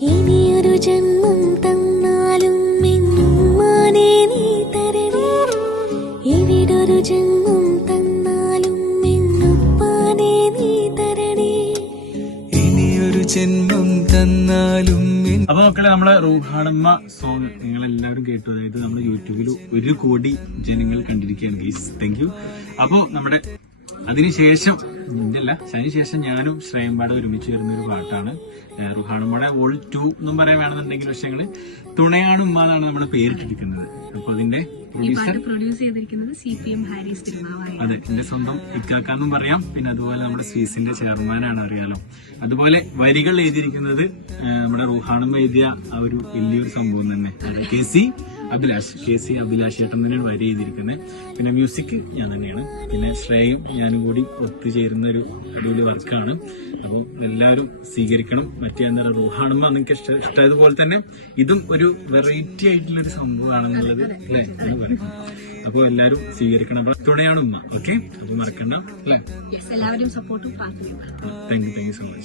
ഇനിയൊരു ജന്മം തന്നാലും നീ തരണേ. ഇവിടൊരു ജന്മം തന്നാലും എന്നുപ്പാനെ നീ തരണേ. ഇനിയൊരു ജന്മം തന്നാലും അപ്പൊ മക്കളെ നമ്മളെ റൂഹാണമ്മ സോങ് നിങ്ങൾ എല്ലാവരും കേട്ടു. അതായത് നമ്മുടെ യൂട്യൂബിൽ ഒരു കോടി ജനങ്ങൾ കണ്ടിരിക്കുകയാണ് ഗീസ് താങ്ക് യു അപ്പോ നമ്മുടെ അതിനുശേഷം ഇതല്ല അതിനുശേഷം ഞാനും ശ്രേയമ്പാട് ഒരുമിച്ച് വരുന്ന ഒരു പാട്ടാണ് റുഹാണുമ്മയുടെ ഓൾ ടു എന്നും പറയാൻ വേണമെന്നുണ്ടെങ്കിൽ പക്ഷേ ഞങ്ങൾ തുണയാണ് ഉമ്മ എന്നാണ് നമ്മൾ പേരിട്ടിരിക്കുന്നത്. അപ്പൊ അതിന്റെ പ്രൊഡ്യൂസ് ചെയ്തിരിക്കുന്നത് സി പി എം ഹാരിസ് തിരുമാവായി. അതെ എന്റെ സ്വന്തം ഇക്കാക്കാന്നും പറയാം. പിന്നെ അതുപോലെ നമ്മുടെ സ്വീസിന്റെ ചെയർമാനാണ് അറിയാലോ. അതുപോലെ വരികൾ എഴുതിയിരിക്കുന്നത് നമ്മുടെ റുഹാണും എഴുതിയ ആ ഒരു വലിയൊരു സംഭവം തന്നെ. K C Abhilash K C Abhilash ചേട്ടൻ തന്നെയാണ് വരി ചെയ്തിരിക്കുന്നത് പിന്നെ മ്യൂസിക് ഞാൻ തന്നെയാണ്. പിന്നെ ശ്രേയും ഞാനും കൂടി ഒത്തുചേരുന്ന ഒരു അടിപൊളി വർക്കാണ് അപ്പോൾ എല്ലാവരും സ്വീകരിക്കണം. മറ്റേ എന്താ പറയുക റോഹാണമ്മ നിങ്ങൾക്ക് ഇഷ്ട ഇഷ്ടമായതുപോലെ തന്നെ ഇതും ഒരു വെറൈറ്റി ആയിട്ടുള്ള ഒരു സംഭവമാണെന്നുള്ളത് അല്ലേ? എന്ന് പറയും. അപ്പോൾ എല്ലാവരും സ്വീകരിക്കണം. അപ്പോൾ തുണയാണ് ഉമ്മ. ഓക്കെ അപ്പോൾ മറക്കണ്ട. അല്ലേ? എല്ലാവരും സപ്പോർട്ടും thank you thank you so much